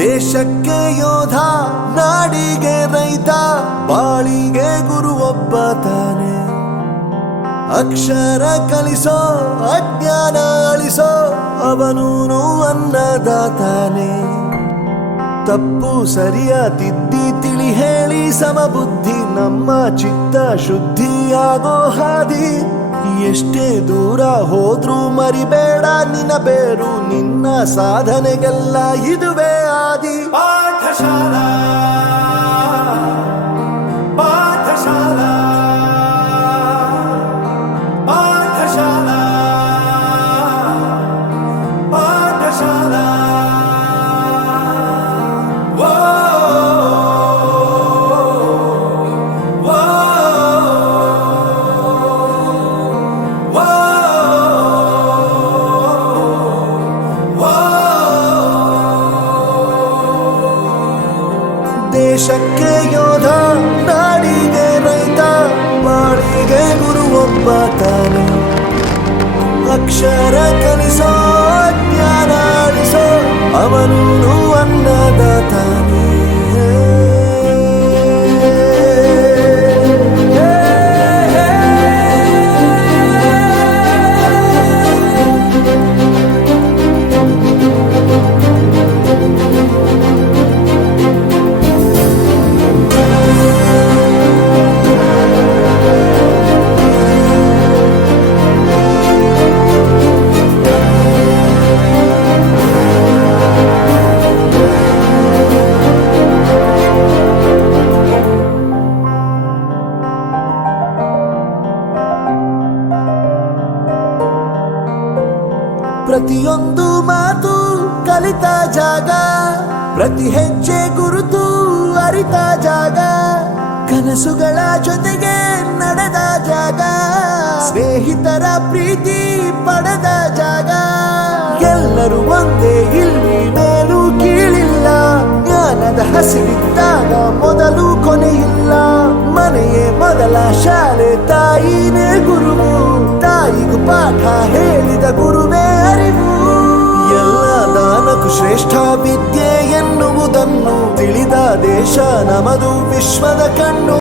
ದೇಶಕ್ಕೆ ಯೋಧ, ನಾಡಿಗೆ ರೈತ, ಬಾಳಿಗೆ ಗುರು ಒಬ್ಬ ತಾನೆ. ಅಕ್ಷರ ಕಲಿಸೋ, ಅಜ್ಞಾನ ಅಳಿಸೋ, ಅವನೂನು ಅನ್ನದಾತಾನೆ. ತಪ್ಪು ಸರಿಯ ತಿದ್ದಿ ತಿಳಿ ಹೇಳಿ ಸಮಬುದ್ಧಿ ನಮ್ಮ ಚಿತ್ತ ಶುದ್ಧಿಯಾಗೋ ಹಾದಿ. ಎಷ್ಟೇ ದೂರ ಹೋದ್ರೂ ಮರಿಬೇಡ ನಿನ್ನ ಬೇರು, ನಿನ್ನ ಸಾಧನೆಗೆಲ್ಲ ಇದುವೇ ಆದಿ. ಪಾಠಶಾಲಾ ಪಾಠಶಾಲಾ ಪಾಠಶಾಲಾ ಪಾಠಶಾಲಾ. ದೇಶಕ್ಕೆ ಯೋಧ, ನಾಡಿಗೆ ರೈತ, ಬಾಳಿಗೆ ಗುರು ಒಬ್ಬ ತಾನೆ. ಅಕ್ಷರ ಕಲಿಸೋ, ಜ್ಞಾನ ಅಳಿಸೋ, ಅವನೂನು ಅನ್ನದಾತಾನೆ. ಪ್ರತಿಯೊಂದು ಮಾತು ಕಲಿತ ಜಾಗ, ಪ್ರತಿ ಹೆಜ್ಜೆ ಗುರುತು ಅರಿತ ಜಾಗ, ಕನಸುಗಳ ಜೊತೆಗೆ ನಡೆದ ಜಾಗ, ಸ್ನೇಹಿತರ ಪ್ರೀತಿ ಪಡೆದ ಜಾಗ. ಎಲ್ಲರೂ ಒಂದೇ, ಇಲ್ಲಿ ಮೇಲೂ ಕೀಳಿಲ್ಲ, ಜ್ಞಾನದ ಹಸಿವಿದ್ದಾಗ ಮೊದಲು ಕೊನೆಯಿಲ್ಲ. ಮನೆಯೇ ಮೊದಲ ಶಾಲೆ, ತಾಯಿನೇ ಗುರುವು, ತಾಯಿಗೂ ಪಾಠ ಹೇಳಿದ ಗುರುವೇ ಅರಿವು. ಎಲ್ಲ ದಾನಕ್ಕೂ ಶ್ರೇಷ್ಠ ವಿದ್ಯೆ ಎನ್ನುವುದನ್ನು ತಿಳಿದ ದೇಶ ನಮದು, ವಿಶ್ವದ ಕಣ್ಣು.